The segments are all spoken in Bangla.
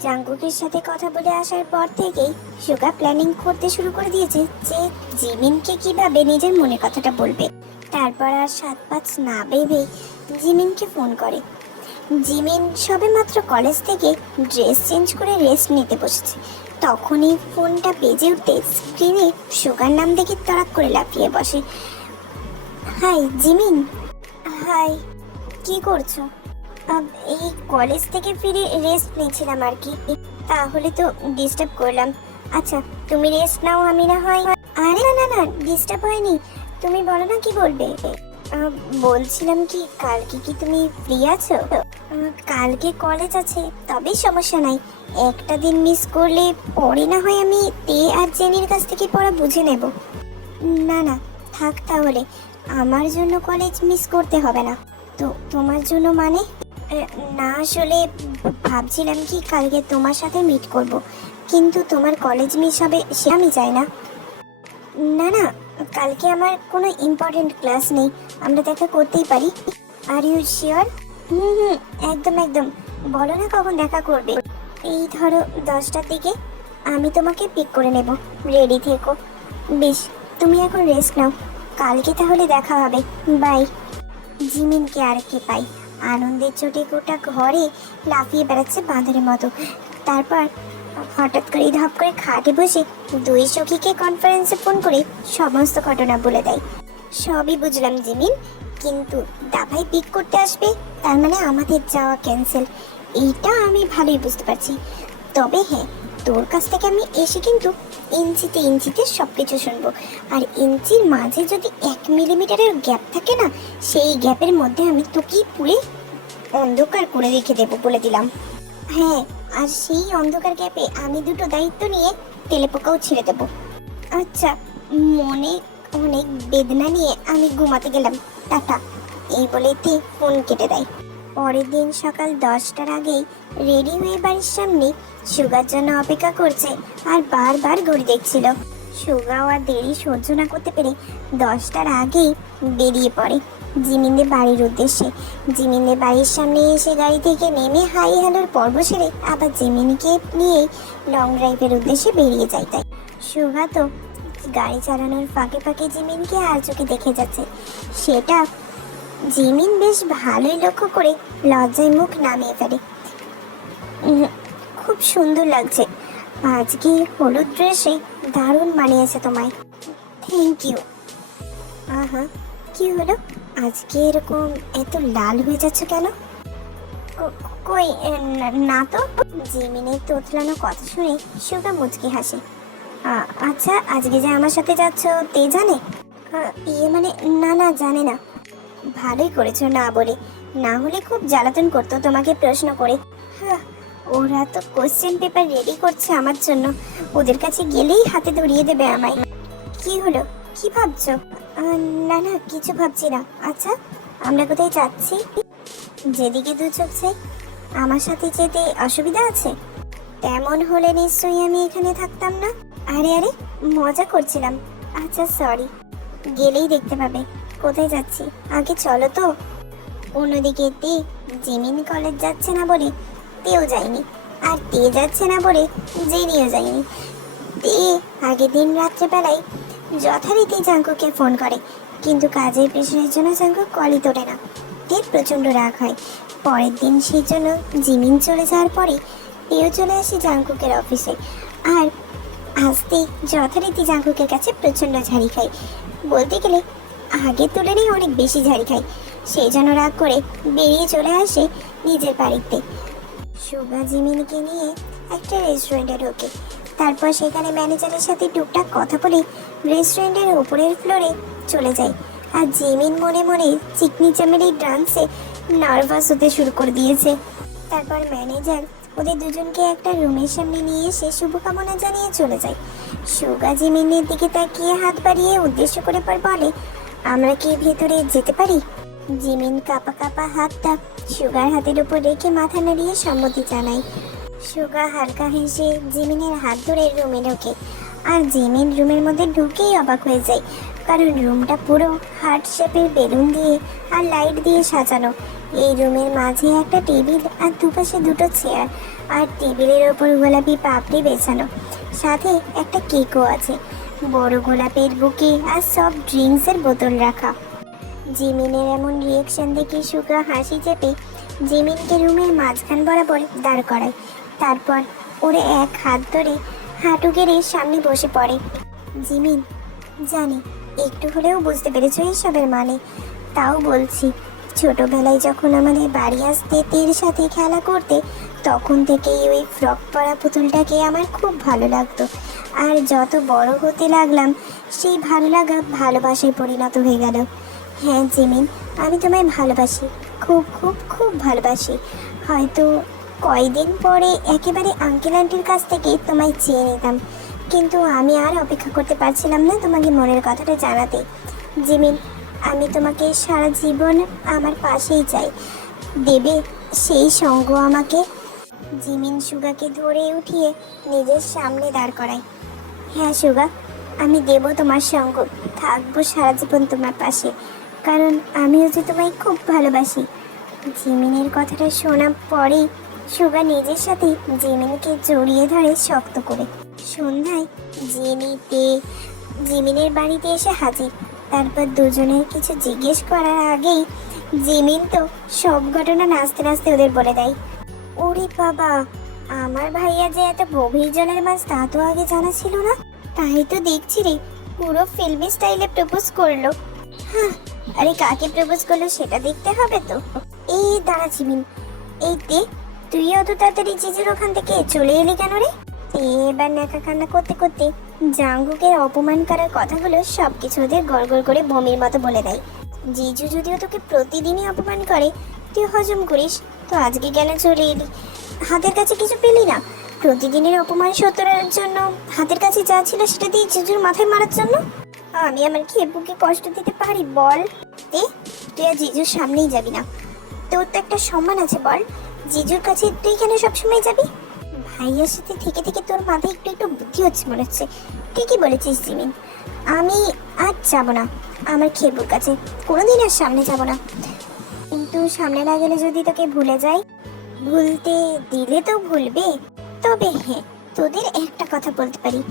জাঙ্গুকের সাথে কথা বলে আসার পর থেকেই সুগা প্ল্যানিং করতে শুরু করে দিয়েছে যে জিমিনকে কীভাবে নিজের মনের কথাটা বলবে। তারপর আর সাত পাঁচ না ভেবে জিমিনকে ফোন করে। জিমিন সবেমাত্র কলেজ থেকে ড্রেস চেঞ্জ করে রেস্ট নিতে বসেছে। তখনই ফোনটা বেজে উঠতে স্ক্রিনে সুগার নাম দেখে তড়াক করে লাফিয়ে বসে। High, Jimin? হাই, কি করছ? এই কলেজ থেকে ফিরে রেস্ট নিয়েছিলাম আর কি। তাহলে তো ডিস্টার্ব করলাম। আচ্ছা তুমি রেস্ট নাও আমি না হয় আরে না না না ডিস্টার্ব হয়নি। তুমি বলো না কি বলবে? বলছিলাম কি, কালকে কি তুমি ফ্রি আছো? কালকে কলেজ আছে, তবে সমস্যা নাই। একটা দিন মিস করলে পরে না হয় আমি তে আর জেনির কাছ থেকে পড়া বুঝে নেব। না না, থাক তাহলে। আমার জন্য কলেজ মিস করতে হবে না। তো তোমার জন্য মানে? না, আসলে ভাবছিলাম কি কালকে তোমার সাথে মিট করব, কিন্তু তোমার কলেজ মিস হবে সে আমি চাই না। না না, কালকে আমার কোনো ইম্পর্টেন্ট ক্লাস নেই, আমরা দেখা করতেই পারি। আর ইউ শিওর হুম হুম, একদম একদম। বলো না কখন দেখা করবে। এই ধরো দশটার দিকে, আমি তোমাকে পিক করে নেব। রেডি থেকো। বেশ, তুমি এখন রেস্ট নাও। কালকে তাহলে দেখা হবে। বাই জিমিনকে আর কে পাই। আনন্দের চোটে গোটা ঘরে লাফিয়ে বেড়াচ্ছে বাঁদরের মতো। তারপর হঠাৎ করে ধপ করে খাটে বসে দুই সখীকে কনফারেন্সে ফোন করে সমস্ত ঘটনা বলে দেয়। সবই বুঝলাম, জিমিন। কিন্তু দাভাই পিক করতে আসবে, তার মানে আমাদের যাওয়া ক্যান্সেল এইটা আমি ভালোই বুঝতে পারছি। তবে হ্যাঁ তোর কাছ থেকে আমি এসে কিন্তু ইঞ্চিতে ইঞ্চিতে সব কিছু শুনব। আর ইঞ্চির মাঝে যদি এক মিলিমিটারের গ্যাপ থাকে না, সেই গ্যাপের মধ্যে আমি তোকেই পুরে অন্ধকার করে রেখে দেবো বলে দিলাম। হ্যাঁ আর সেই অন্ধকার গ্যাপে আমি দুটো দায়িত্ব নিয়ে তেলেপোকাও ছেড়ে দেবো। আচ্ছা মনে অনেক বেদনা নিয়ে আমি ঘুমাতে গেলাম। টাটা। এই বলে তে ফোন কেটে দেয়। পরের দিন সকাল দশটার আগেই রেডি হয়ে বাড়ির সামনে সুগার জন্য অপেক্ষা করছে আর বারবার ঘড়ি দেখছিল। সুগাও আর দেরি সহ্য না করতে পেরে দশটার আগেই বেরিয়ে পড়ে জিমিনদের বাড়ির উদ্দেশ্যে। জিমিনদের বাড়ির সামনে এসে গাড়ি থেকে নেমে হাই হ্যালোর পর্ব সেরে আবার জিমিনকে নিয়ে লং ড্রাইভের উদ্দেশ্যে বেরিয়ে যায় তাই। সুগা তো গাড়ি চালানোর ফাঁকে ফাঁকে জিমিনকে আর চোখে দেখে যাচ্ছে। সেটা জিমিন বেশ ভালোই লক্ষ্য করে লজ্জায় মুখ নামিয়ে ফেলে। খুব সুন্দর লাগছে। আজকে হলুদ ড্রেসে দারুণ মানিয়েছে তোমায়। থ্যাংক ইউ আহা, কি হলো? আজকে এরকম এত লাল হয়ে যাচ্ছে কেন? কই, না- তো। জিমিনের তোতলানো কথা শুনে সুগা মুচকি হাসে। আচ্ছা আজকে যে আমার সাথে যাচ্ছ তে জানে? ইয়ে মানে না না, জানে না। ভালোই করেছ না বলে। না হলে খুব জ্বালাতন করতো তোমাকে প্রশ্ন করে। ওরা তো কোশ্চেন পেপার রেডি করছে আমার জন্য। ওদের কাছে গেলেই হাতে ধরিয়ে দেবে আমায়। কি হলো? কি ভাবছ? না না, কিছু ভাবছি না। আচ্ছা আমরা কোথায় যাচ্ছি? যেদিকে দু চোখ চাই, আমার সাথে যেতে অসুবিধা আছে? তেমন হলে নিশ্চয়ই আমি এখানে থাকতাম না? আরে আরে, মজা করছিলাম। আচ্ছা সরি গেলেই দেখতে পাবে। কোথায় যাচ্ছি? আগে চলো তো। অন্যদিকে তে জিমিন কলেজ যাচ্ছে না বলে তেও যায়নি। আর তে যাচ্ছে না বলে জেনিও যায়নি। তে আগের দিন রাত্রেবেলায় যথারীতি জাঙ্কুকে ফোন করে, কিন্তু কাজের প্রেশারের জন্য জাঙ্কু কলই তোলে না। তের প্রচণ্ড রাগ হয়। পরের দিন সেই জন্য জিমিন চলে যাওয়ার পরে তেও চলে আসে জাঙ্কুকের অফিসে আর আসতে যথারীতি জাঙ্কুকের কাছে প্রচণ্ড ঝাড়ি খায়। বলতে গেলে আগের তুলনায় অনেক বেশি ঝাড়ি খায় সেই জন্য রাগ করে বেরিয়ে চলে আসে নিজের বাড়িতে। সুগা জিমিনকে নিয়ে একটা রেস্টুরেন্টে ঢোকে। তারপর সেখানে ম্যানেজারের সাথে টুকটাক কথা বলে রেস্টুরেন্টের উপরের ফ্লোরে চলে যায়। আর জিমিন মনে মনে চিকনি চামেরি ডান্সে নার্ভাস হতে শুরু করে দিয়েছে। তারপর ম্যানেজার ওদের দুজনকে একটা রুমের সামনে নিয়ে এসে শুভকামনা জানিয়ে চলে যায়। সুগা জিমিনের দিকে তাকিয়ে হাত বাড়িয়ে উদ্দেশ্য করে পর বলে আমরা কি ভেতরে যেতে পারি? জিমিন কাপা কাপা হাতটা সুগার হাতের উপর রেখে মাথা নাড়িয়ে সম্মতি জানায়। সুগা হালকা হেসে জিমিনের হাত ধরে রুমে ঢোকে। আর জিমিন রুমের মধ্যে ঢুকেই অবাক হয়ে যায়। কারণ রুমটা পুরো হার্ট শেপের বেলুন দিয়ে আর লাইট দিয়ে সাজানো। এই রুমের মাঝে একটা টেবিল আর দুপাশে দুটো চেয়ার। আর টেবিলের ওপর গোলাপি পাপড়ি বেছানো। সাথে একটা কেকও আছে। বড় গোলাপের বুকে আর সব ড্রিঙ্কসের বোতল রাখা। জিমিনের এমন রিয়েকশন দেখে সুগা হাসি চেপে জিমিনকে রুমের মাঝখান বরাবর দাঁড় করায়। তারপর ওরে এক হাত ধরে হাঁটু গেড়ে সামনে বসে পড়ে। জিমিন, জানি, একটু হলেও বুঝতে পেরেছ এইসবের মানে। তাও বলছি, ছোটবেলায় যখন আমাদের বাড়ি আসতে তের সাথে খেলা করতে তখন থেকেই ওই ফ্রক পরা পুতুলটাকে আমার খুব ভালো লাগতো। আর যত বড় হতে লাগলাম, সেই ভালো লাগা ভালোবাসায় পরিণত হয়ে গেল। হ্যাঁ জিমিন, আমি তোমায় ভালোবাসি, খুব খুব খুব ভালোবাসি। হয়তো কয়দিন পরে একেবারে আঙ্কেল আন্টির কাছ থেকে তোমায় চেয়ে নিতাম। কিন্তু আমি আর অপেক্ষা করতে পারছিলাম না তোমাকে মনের কথাটা জানাতে। জিমিন, আমি তোমাকে সারা জীবন আমার পাশেই চাই। দেবে, সেই সঙ্গ আমাকে জিমিন সুগাকে ধরে উঠিয়ে নিজের সামনে দাঁড় করায়। হ্যাঁ সুগা, আমি দেব তোমার সঙ্গ। থাকব সারা জীবন তোমার পাশে। কারণ আমিও যে তোমায় খুব ভালোবাসি। জিমিনের কথাটা শোনার পরেই সুগা নিজের সাথে জিমিনকে জড়িয়ে ধরে শক্ত করে। সন্ধ্যায় জেনিতে, জিমিনের বাড়িতে এসে হাজির। তারপর দুজনের কিছু জিজ্ঞেস করার আগেই জিমিন তো সব ঘটনা নাচতে নাচতে ওদের বলে দেয়। ওরে বাবা, আমার ভাইয়া যে এত গভীর জলের মাছ তা তো আগে জানা ছিল না। তাই তো দেখছি রে, পুরো ফিল্মি স্টাইলে প্রপোজ করল। হ্যাঁ আরে কাকে প্রপোজ করল সেটা দেখতে হবে তো। এই দাঁড়া জিমিন, এই দে, তুই তো তাড়াতাড়ি জিজুর ওখান থেকে চলে এলি কেন রে? এবার ন্যাকা কান্না করতে করতে জাঙ্গুকের অপমান করার কথাগুলো সব কিছু ওদের গড়গড় করে বমির মতো বলে দেয়। জিজু যদিও তোকে প্রতিদিনই অপমান করে, তুই হজম করিস তো আজকে কেন চলে এলি? হাতের কাছে কিছু পেলি না? প্রতিদিনের অপমান সত্তরের জন্য হাতের কাছে যা ছিল সেটা দিয়ে জিজুর মাথায় মারার জন্য? আমি আমার খেপুকে কষ্ট দিতে পারি, বল। এ, তুই আর জিজুর সামনেই যাবি না। তোর তো একটা সম্মান আছে, বল। জিজুর কাছে তুই কেন সবসময় যাবি? ভাইয়ের সাথে থেকে থেকে তোর মাথায় একটু একটু বুদ্ধি হচ্ছে মনে হচ্ছে। ঠিকই বলেছিস, জিমিন। আমি আর যাব না। আমার খেপুর কাছে। কোনোদিন আর সামনে যাব না। কিন্তু সামনে না গেলে যদি তোকে ভুলে যাই, ভুলতে দিলে তো ভুলবে। তবে হ্যাঁ তোদের একটা কথা বলতে পারি।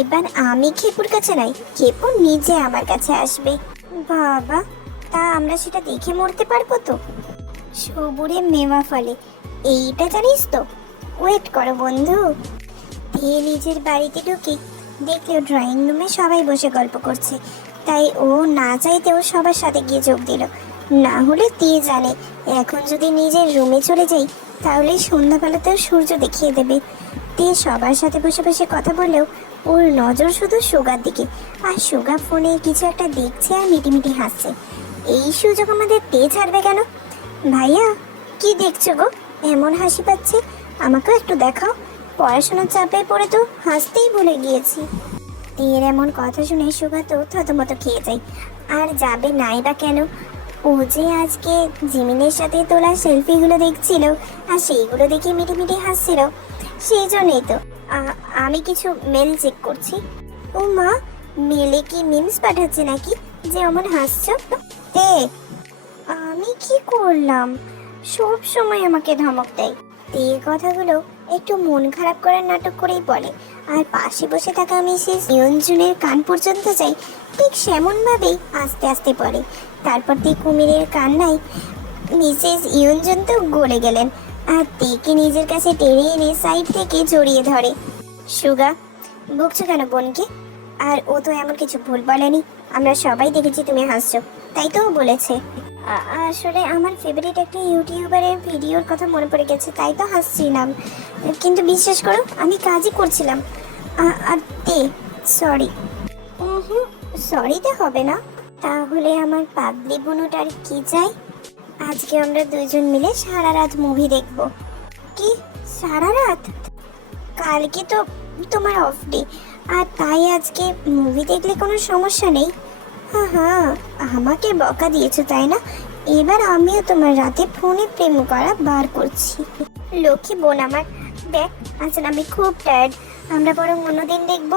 এবার আমি খেপুর কাছে নাই খেপু নিজে আমার কাছে আসবে। বাবা, তা আমরা সেটা দেখে মরতে পারব তো? সবুরে মেওয়া ফলে, এইটা জানিস তো? ওয়েট করো বন্ধু। ধীরে নিজের বাড়িতে ঢুকে দেখলেও ড্রয়িং রুমে সবাই বসে গল্প করছে। তাই ও না চাইতেও সবার সাথে গিয়ে যোগ দিল। না হলে তে জানে? এখন যদি নিজের রুমে চলে যাই, তাহলে সন্ধ্যাবেলাতেও সূর্য দেখিয়ে দেবে। তে সবার সাথে বসে বসে কথা বললেও ওর নজর শুধু সুগার দিকে। আর সুগা ফোনে কিছু একটা দেখছে আর মিটিমিটি হাসছে। এই সুযোগ আমাদের তে ছাড়বে কেন? ভাইয়া, কি দেখছ গো? এমন হাসি পাচ্ছে? আমাকেও একটু দেখাও। পড়াশোনার চাপে পড়ে তো হাসতেই ভুলে গিয়েছি। এর এমন কথা শুনে সুগা তো থতমত খেয়ে যায়। আর যাবে নাই বা কেন? ও যে আজকে জিমিনের সাথে তোলা সেলফিগুলো দেখছিল, আর সেইগুলো দেখে মিটিমিটি হাসছিল, সেই জন্যই তো। আমি কিছু মেল চেক করছি। ও মা, মেলে কি মিমস পাঠাচ্ছে নাকি? যে অমন হাসছ। তে আমি কি করলাম? সব সময় আমাকে ধমক দেয়। এই কথাগুলো একটু মন খারাপ করার নাটক করেই বলে। আর পাশে বসে থাকা মিসেস ইয়ঞ্জুনের কান পর্যন্ত যাই ঠিক সেমনভাবেই আস্তে আস্তে পড়ে। তারপর তে কুমিরের কান্নায় মিসেস ইয়ঞ্জন তো গলে গেলেন আর তেকে নিজের কাছে টেনে এনে সাইড থেকে জড়িয়ে ধরে। সুগা, বকছো কেন বোনকে? আর ও তো এমন কিছু ভুল বলেনি। আমরা সবাই দেখেছি তুমি হাসছো, তাই তো বলেছে। আসলে আমার ফেভারিট একটা ইউটিউবারের ভিডিওর কথা মনে পড়ে গেছে, তাই তো হাসছিলাম কিন্তু বিশ্বাস করো, আমি কাজই করছিলাম। আর তে সরি হুম সরিতে হবে না। তাহলে আমার পাগলি বুনুটার কি চাই? আজকে আমরা দুজন মিলে সারা রাত মুভি দেখব। কি? সারা রাত? কালকে তো তোমার অফ ডে আর তাই আজকে মুভি দেখলে কোনো সমস্যা নেই। হ্যাঁ হ্যাঁ আমাকে বকা দিয়েছ, তাই না? এবার আমিও তোমার রাতে ফোনে প্রেম করা বার করছি। লক্ষ্মী বোন আমার, দেখ আসলে আমি খুব টায়ার্ড আমরা বরং অন্যদিন দেখব।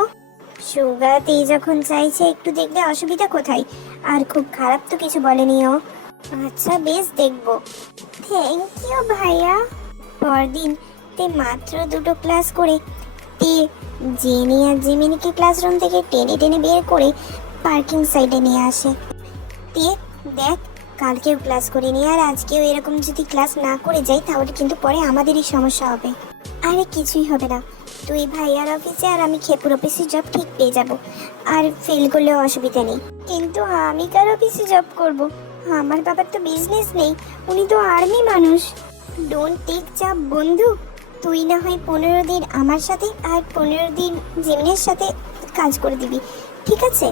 সুগাতে যখন চাইছে একটু দেখলে অসুবিধা কোথায়? আর খুব খারাপ তো কিছু বলেনি ও। আচ্ছা বেশ, দেখব। থ্যাংক ইউ ভাইয়া। পরদিন তে মাত্র দুটো ক্লাস করে, তে জেনি আর জিমিনিকে ক্লাসরুম থেকে টেনে টেনে বের করে পার্কিং সাইডে নিয়ে আসে। তে দেখ, কালকেও ক্লাস করিনি আর আজকেও এরকম যদি ক্লাস না করে যাই, তাহলে কিন্তু পরে আমাদেরই সমস্যা হবে। আরে কিছুই হবে না। তুই ভাইয়ার অফিসে আর আমি খেপুর অফিসে জব ঠিক পেয়ে যাব। আর ফেল করলেও অসুবিধা নেই। কিন্তু আমি কার অফিসে জব করব? আমার বাবার তো বিজনেস নেই। উনি তো আর্মি মানুষ। ডোন্ট টেক চাপ বন্ধু। তুই না হয় পনেরো দিন আমার সাথে আর পনেরো দিন জিমিনের সাথে কাজ করে দিবি। ঠিক আছে?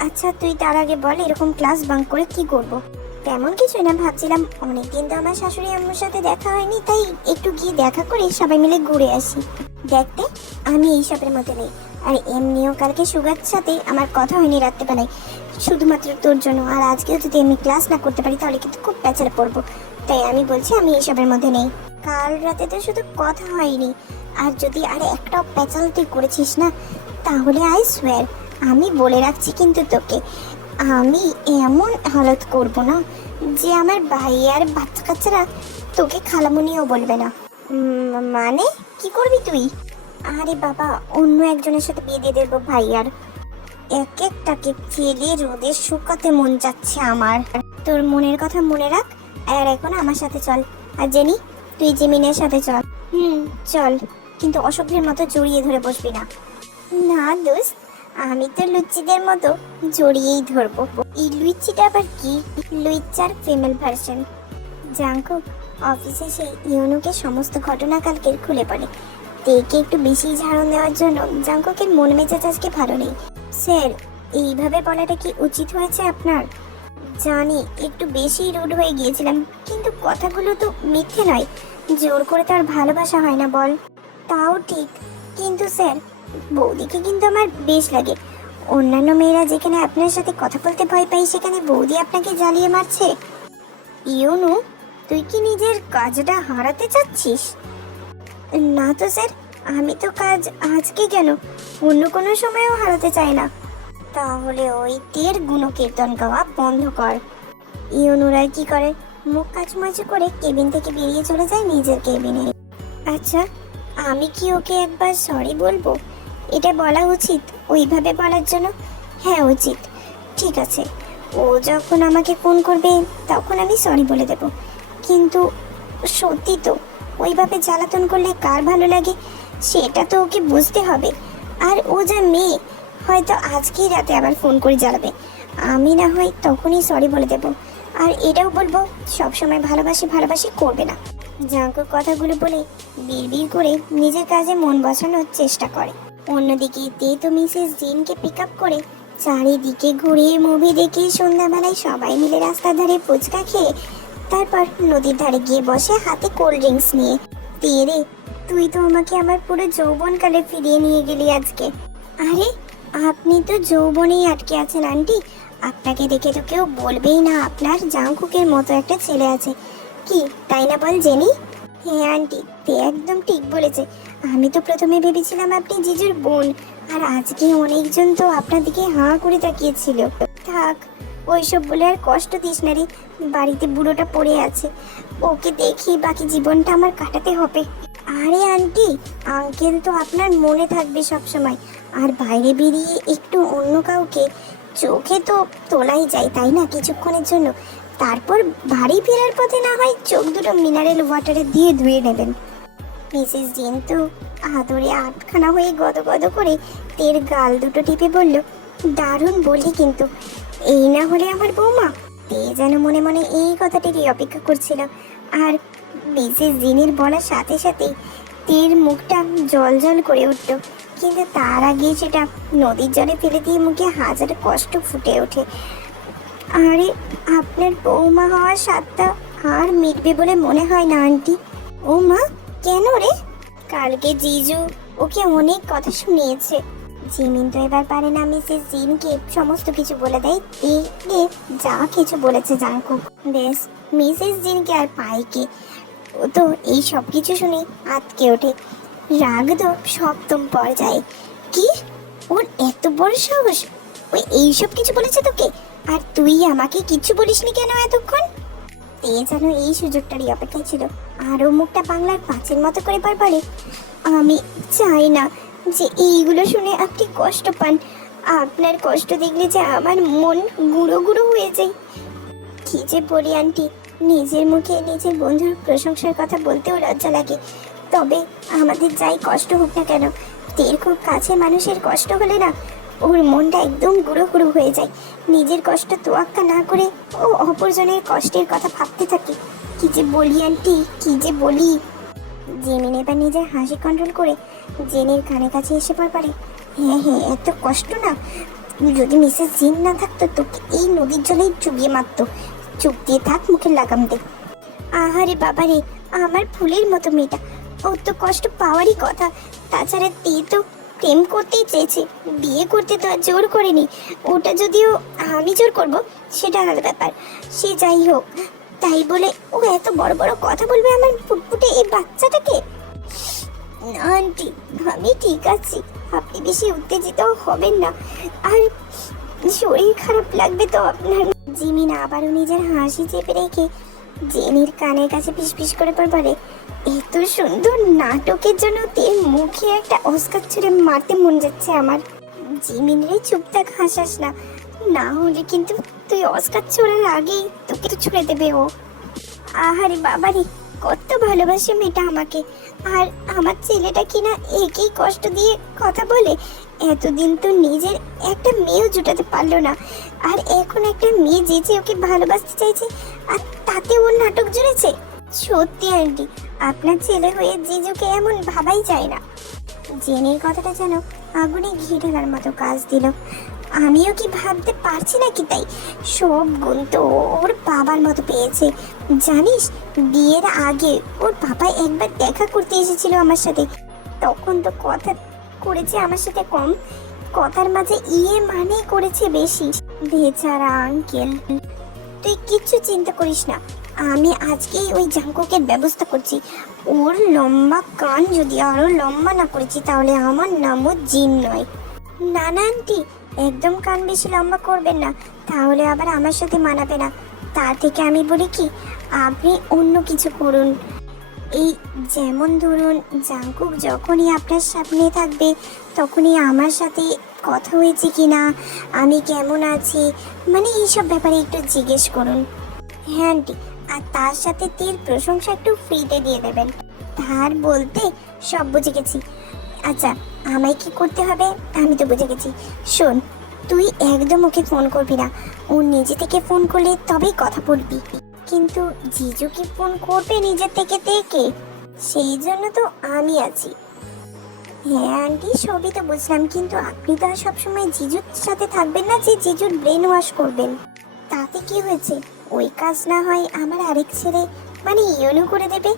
আচ্ছা তুই তার আগে বল এরকম ক্লাস বাঙ্ক করে কি করব। তেমন কিছু না, ভাবছিলাম অনেকদিন তো আমার শাশুড়ি আম্মুর সাথে দেখা হয়নি, তাই একটু গিয়ে দেখা করে সবাই মিলে ঘুরে আসি। দেখতে আমি এইসবের মধ্যে নেই। আর এমনিও কালকে সুগার সাথে আমার কথা হয়নি রাত্রেবেলায়। শুধুমাত্র তোর জন্য, আর আজকেও যদি আমি ক্লাস না করতে পারি, তাহলে কিন্তু খুব প্যাচারে পড়ব। তাই আমি বলছি আমি এইসবের মধ্যে নেই। কাল রাতে তো শুধু কথা হয়নি। আর যদি আর একটা প্যাচাল তুই করেছিস না, তাহলে আই সোয়ার আমি বলে রাখছি কিন্তু তোকে, আমি এমন হালত করব না যে আমার ভাই আর বাচ্চা কাচ্চারা তোকে খালামুনিও বলবে না। মানে কি করবি তুই? আরে বাবা, অন্য একজনের সাথে বিয়ে দিয়ে দেবো ভাই আর। এক একটাকে ফেলে রোদে শুকাতে মন যাচ্ছে আমার। তোর মনের কথা মনে রাখ আর এখন আমার সাথে চল। আর জেনি, তুই জিমিনের সাথে চল। হুম, চল, কিন্তু অসভ্যের মতো জড়িয়ে ধরে বসবি না। না, দোস্ত। আমি তো লুচ্চিদের মতো জড়িয়েই ধরবো। এই লুচ্চিটা আবার কি? লুইচ্চার ফিমেল ভার্সন জাঙ্কুক অফিসে সে ইউনুকে সমস্ত ঘটনা কালকের খুলে পড়ে। তেকে একটু বেশি ঝাড়ন দেওয়ার জন্য জাঙ্কুকের মন মেজাজ আজকে ভালো নেই। স্যার, এইভাবে বলাটা কি উচিত হয়েছে আপনার? জানি, একটু বেশি রুড হয়ে গিয়েছিলাম, কিন্তু কথাগুলো তো মিথ্যে নয়। জোর করে তো আর ভালোবাসা হয় না, বল। তাও ঠিক। কিন্তু স্যার বৌদিকে কিন্তু আমার বেশ লাগে। অন্যান্য মেয়েরা যেখানে আপনার সাথে কথা বলতে ভয় পাই সেখানে বৌদি আপনাকে জ্বালিয়ে মারছে। ইউনু তুই কি নিজের কাজটা হারাতে চাচ্ছিস? না তো স্যার, আমি তো কাজ আজকে কেন? অন্য কোনো সময়ও হারাতে চাই না। তাহলে ওই তের গুণকীর্তন গাওয়া বন্ধ কর। ইউনুরাই কি করে? মুখ কাচমাচু করে কেবিন থেকে বেরিয়ে চলে যায় নিজের কেবিনে। আচ্ছা আমি কি ওকে একবার সরি বলব? এটা বলা উচিত? ওইভাবে বলার জন্য? হ্যাঁ উচিত। ঠিক আছে। ও যখন আমাকে ফোন করবে, তখন আমি সরি বলে দেব। কিন্তু সত্যি তো, ওইভাবে জ্বালাতন করলে কার ভালো লাগে? সেটা তো ওকে বুঝতে হবে। আর ও যা মেয়ে, হয়তো আজকেই রাতে আবার ফোন করে জ্বালাবে। আমি না হয় তখনই সরি বলে দেব। আর এটাও বলব, সবসময় ভালোবাসি ভালোবাসি করবে না। জাঙ্কুর কথাগুলো বলে বিড়বিড় করে নিজের কাজে মন বসানোর চেষ্টা করে। অন্যদিকে তে তো মিসেস জিনকে পিক আপ করে চারিদিকে ঘুরিয়ে মুভি দেখে সন্ধ্যাবেলায় সবাই মিলে রাস্তার ধারে ফুচকা খেয়ে তারপর নদীর ধারে গিয়ে বসে হাতে কোল্ড ড্রিঙ্কস নিয়ে। তে রে, তুই তো আমাকে আমার পুরো যৌবনকালে ফিরিয়ে নিয়ে গেলি আজকে। আরে, আপনি তো যৌবনেই আটকে আছেন, আন্টি। আপনাকে দেখে তো কেউ বলবেই না, আপনার জাংকুকের মতো একটা ছেলে আছে। কি, তাই না বল জেনি? হ্যাঁ আন্টি তে একদম ঠিক বলেছে। আমি তো প্রথমে ভেবেছিলাম আপনি জিজুর বোন, আর আজকে অনেকজন তো আপনার দিকে হাঁ করে তাকিয়েছিল। থাক, ওইসব বলে আর কষ্ট দিস না রে, বাড়িতে বুড়োটা পড়ে আছে। ওকে দেখি বাকি জীবনটা আমার কাটাতে হবে। আরে আন্টি, আঙ্কেল তো আপনার মনে থাকবে সব সময় আর বাইরে বেরিয়ে একটু অন্য কাউকে, চোখে তো তোলাই যায়, তাই না, কিছুক্ষণের জন্য? তারপর বাড়ি ফেরার পথে না হয় চোখ দুটো মিনারেল ওয়াটারে দিয়ে ধুয়ে নেবেন। মিসেস জিন তো আদরে আটখানা হয়ে গদ গদ করে তের গাল দুটো টিপে বলল, দারুণ বলি কিন্তু। এই না হলে আমার বৌমা তে যেন মনে মনে এই কথাটিরই অপেক্ষা করছিল। আর মিসেস জিনের বলার সাথে সাথে তের মুখটা জল জল করে উঠল। কিন্তু তার আগে সেটা নদীর জলে ফেলে দিয়ে মুখে হাজার কষ্ট ফুটে ওঠে। আরে, আপনার বৌমা হওয়ার স্বাদটা আর মিটবে বলে মনে হয় না, আন্টি। ও মা কেন রে? কালকে জিজু ওকে অনেক কথা শুনিয়েছে। জিমিন তো এবার পারে না, মিসেস জিনকে সমস্ত কিছু বলে দেয়। দেখে যা কিছু বলেছে জাঙ্কুক। বেশ মিসেস জিনকে আর পায় কে ও তো এই সব কিছু শুনে আতকে ওঠে। রাগ তো সপ্তম পর্যায়ে। কি? ওর এত বড় সাহস? ওই এইসব কিছু বলেছে তোকে? আর তুই আমাকে কিচ্ছু বলিসনি কেন এতক্ষণ? তে যেন এই সুযোগটারই অপেক্ষায় ছিল। আরও মুখটা বাংলার পাঁচের মতো করে বারবারে। আমি চাই না যে এইগুলো শুনে আপনি কষ্ট পান। আপনার কষ্ট দেখলে যে আমার মন গুঁড়ো গুঁড়ো হয়ে যায়। কি যে বলি, আন্টি। নিজের মুখে নিজের বন্ধুর প্রশংসার কথা বলতেও লজ্জা লাগে। তবে আমাদের যাই কষ্ট হোক না কেন, তের খুব কাছে মানুষের কষ্ট হলে না ওর মনটা একদম গুঁড়ো গুঁড়ো হয়ে যায়। নিজের কষ্ট তোয়াক্কা না করে ও অপরজনের কষ্টের কথা ভাবতে থাকে। কি যে বলি, আন্টি, কি যে বলি। জেমিন এবার নিজের হাসি কন্ট্রোল করে জেনের কানে কাছে এসে পড় পারে। হ্যাঁ হ্যাঁ এত কষ্ট না। যদি মিসেস জিন না থাকতো, তোকে এই নদীর জলেই চুবিয়ে মারতো। চুপ দিয়ে থাক মুখে লাগাম দে। আহারে বাবারে, আমার ফুলের মতো মেয়েটা। ওর তো কষ্ট পাওয়ারই কথা। তাছাড়া তে তো প্রেম করতেই চেয়েছে। বিয়ে করতে তো জোর করেনি। ওটা যদিও আমি জোর করব, সেটা আলাদা ব্যাপার। সে যাই হোক, তাই বলে ও এত বড় বড় কথা বলবে আমার ফুটফুটে এই বাচ্চাটাকে? আন্টি, আমি ঠিক আছি। আপনি বেশি উত্তেজিত হবেন না। আর শরীর খারাপ লাগবে তো আপনার। জিমিন আবারও নিজের হাসি চেপে রেখে জেনির কানের কাছে পিস পিস করে পর বলে এত সুন্দর নাটকের জন্য তোর মুখে একটা অস্কার ছুড়ে মারতে মন যাচ্ছে আমার। জিমিন রে চুপ থাক, হাসাস না। না হলে কিন্তু তুই অস্কার ছোড়ার আগেই তোকে তো ছুড়ে দেবে ও। আহারে বাবারে, কত ভালোবাসে মেয়েটা আমাকে। আর আমার ছেলেটা কিনা একেই কষ্ট দিয়ে কথা বলে। এতদিন তো নিজের একটা মেয়েও জুটাতে পারল না। আর এখন একটা মেয়ে যেচে ওকে ভালোবাসতে চাইছে, আর তাতে ওর নাটক জুড়েছে। সত্যি, আন্টি। আপনার ছেলে হয়ে জিজুকে এমন ভাবাই যায় না। জেনের কথাটা যেন আগুনে ঘি মতো কাজ দিল। আমিও কি ভাবতে পারছি না কি তাই? সব গুণ তো ওর বাবার মতো পেয়েছে। জানিস, বিয়ের আগে ওর বাবা একবার দেখা করতে এসেছিল আমার সাথে। তখন তো কথা করেছে আমার সাথে কম। কথার মাঝে ইয়ে মানে করেছে বেশি। বেচারা আঙ্কেল, তুই কিচ্ছু চিন্তা করিস না। আমি আজকেই ওই জাঙ্কুকের ব্যবস্থা করছি। ওর লম্বা কান যদি আরও লম্বা না করেছি, তাহলে আমার নামও জিন নয়। না না, আন্টি, একদম কান বেশি লম্বা করবেন না। তাহলে আবার আমার সাথে মানাবে না। তা থেকে আমি বলি কি, আপনি অন্য কিছু করুন। এই যেমন ধরুন, জাঙ্কুক যখনই আপনার সামনে থাকবে, তখনই আমার সাথে কথা হয়েছে কি না আমি কেমন আছি মানে এইসব ব্যাপারে একটু জিজ্ঞেস করুন। হ্যাঁ আন্টি আর তার সাথে তীর প্রশংসা একটু ফ্রিতে দিয়ে দেবেন। তার বলতে সব বুঝে গেছি। আচ্ছা আমায় কি করতে হবে? আমি তো বুঝে গেছি। শোন, তুই একদম ওকে ফোন করবি না। ও নিজে থেকে ফোন করলে তবেই কথা বলবি। কিন্তু জিজু কি ফোন করবে নিজের থেকে থেকে? সেই জন্য তো আমি আছি। হ্যাঁ আন্টি, সবই তো বুঝলাম। কিন্তু আপনি তো আর সবসময় জিজুর সাথে থাকবেন না যে জিজুর ব্রেন ওয়াশ করবেন। তাতে কি হয়েছে? ওই কাজ না হয় আমার আরেক ছেলে মানে ইয়নু করে দেবে।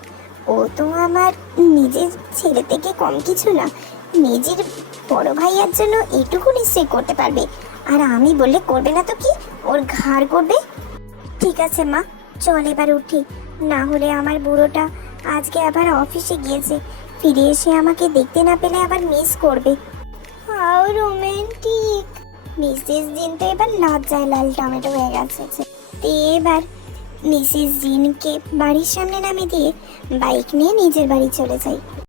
ও তো আমার নিজের ছেলে থেকে কম কিছু না, নিজের বড় ভাইয়ার জন্য এটুকু নিশ্চয়ই করতে পারবে। আর আমি বললে করবে না তো কি? ওর ঘাড় করবে। ঠিক আছে মা, চল এবার উঠি। না হলে আমার বুড়োটা আজকে আবার অফিসে গিয়েছে। ফিরে এসে আমাকে দেখতে না পেলে আবার মিস করবে। How romantic. মিসেস দিন তো এবার লজ্জায় লাল টমেটো হয়ে গেছে। তো এবার মিসেস জিনকে বাড়ির সামনে নামিয়ে দিয়ে বাইক নিয়ে নিজের বাড়ি চলে যাই।